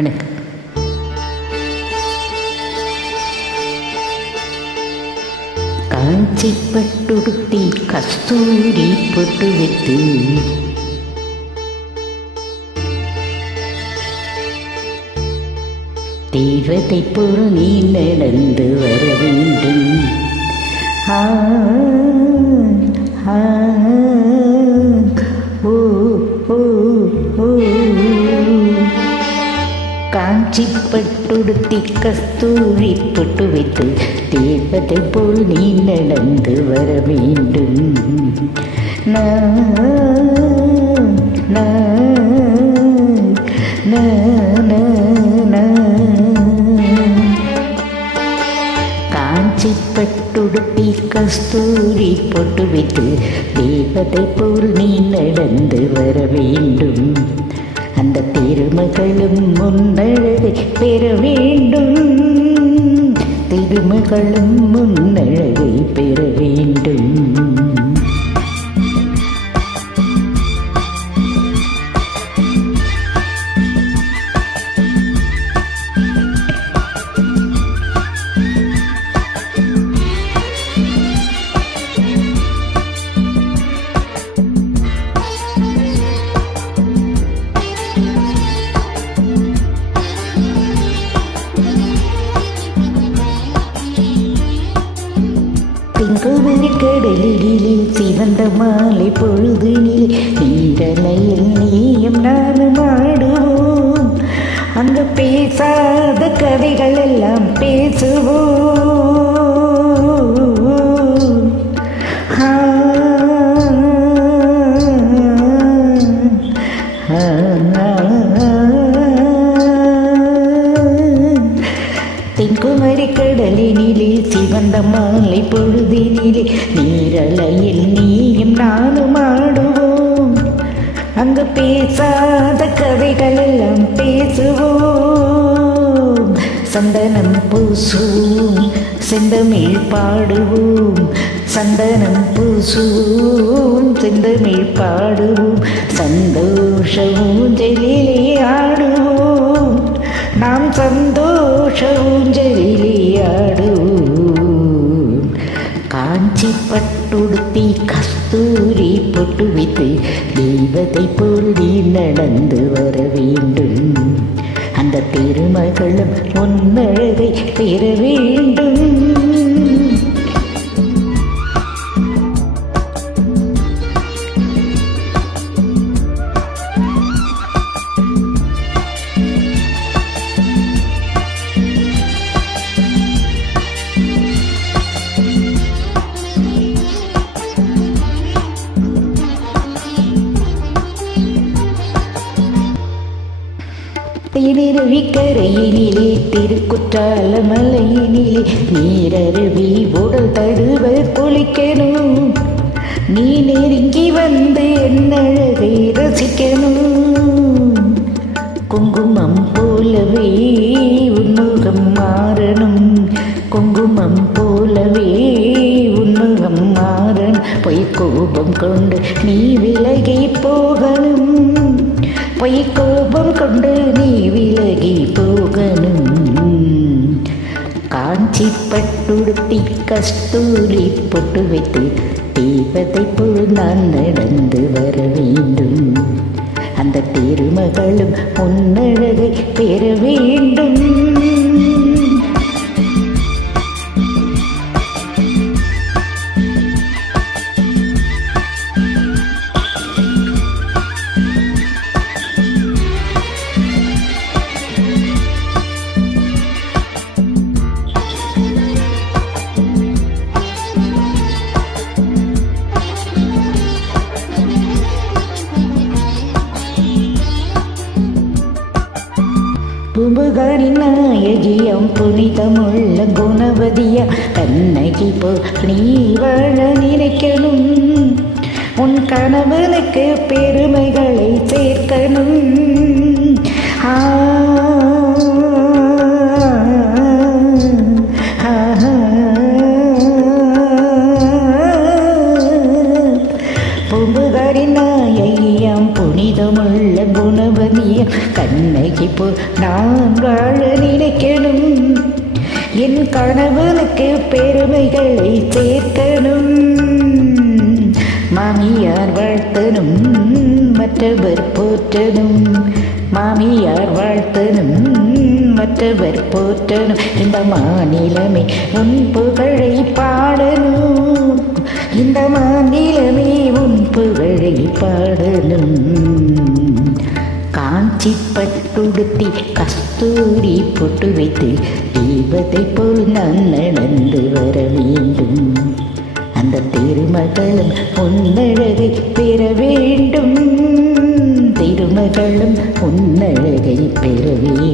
பிணக்கு. காஞ்சி பட்டுடுத்தி கஸ்தூரி பொட்டு வைத்து தெய்வத்தை பொருள் நீ நடந்து வர வேண்டும். பட்டுடுத்தி கஸ்தூரி பொட்டு வைத்து தேவதை போல் நீ நடந்து வர வேண்டும். நான், காஞ்சி பட்டுடுத்தி கஸ்தூரி பொட்டு வைத்து தேவதை போல் நீ நடந்து வர வேண்டும். அந்த திருமகளும் முன்னழகை பெற வேண்டும். திருமகளும் முன்னழகை பெற வேண்டும். சிறந்த மாலை பொழுதினிலே நீரலையில் நீயும் நானும் ஆடுவோம். அங்க பேசாத கதைகள் எல்லாம் பேசுவோம். கடலினிலே சிவந்த மாலை பொழுதினிலே நீரலையில் நீயும் நானும் ஆடுவோம். அங்கு பேசாத கதைகள் எல்லாம் பேசுவோம். சந்தனம் பூசுவோம் செந்தமிழ் பாடுவோம். சந்தனம் பூசுவோம் செந்தமிழ் பாடுவோம். சந்தோஷமும் ஊஞ்சலிலே ஆடுவோம். நாம் சந்தோஷ ஊஞ்சலிலே பட்டுடுத்தி கஸ்தூரி பொட்டு வைத்து தெய்வத்தை போல் நீ நடந்து வர வேண்டும். அந்த திருமகளும் உன்னழகை பெற வேண்டும். திருவிக்கரையினிலே திருக்குற்றால மலையினிலே நீரருவி உடல் தழுவ குளிக்கணும் நீ நெருங்கி வந்து என்னழகை ரசிக்கணும். குங்குமம் போலவே உன்னுகம் மாறணும். குங்குமம் போலவே உன்னுகம் மாறணும். பொய் கோபம் கொண்டு நீ விலகி போகணும். பொய் கோபம் கொண்டு நீ விலகி போகணும். காஞ்சி பட்டுடுத்தி கஸ்தூரி பொட்டு வைத்து தீபத்தை போல் நான் நடந்து வர வேண்டும். அந்த திருமகளும் உன்னழகை பெற வேண்டும். பூம்புகாரின் நாயகியம் புனிதமுள்ள குணவதியா கண்ணகி போ நீ வாழ நினைக்கணும். உன் கணவனுக்கு பெருமைகளை சேர்க்கணும். ஆ பூம்புகாரின் குணபதிய கண்ணகி போ நான் வாழ நினைக்கணும். என் கணவனுக்கு பெருமைகளை சேர்க்கணும். மாமியார் வாழ்த்தனும் மற்றவர் போற்றனும் மாமியார் வாழ்த்தனும் மற்றவர் போற்றனும் இந்த மாநிலமே உன் புகழை பாடணும். இந்த மாநிலமே உன் புகழை பாடணும். காஞ்சி பட்டுடுத்தி கஸ்தூரி பொட்டு வைத்து தீபத்தை போல் நான் நடந்து வர வேண்டும். அந்த திருமகளும் உன்னழகை பெற வேண்டும். திருமகளும் உன்னழகை பெற வேண்டும்.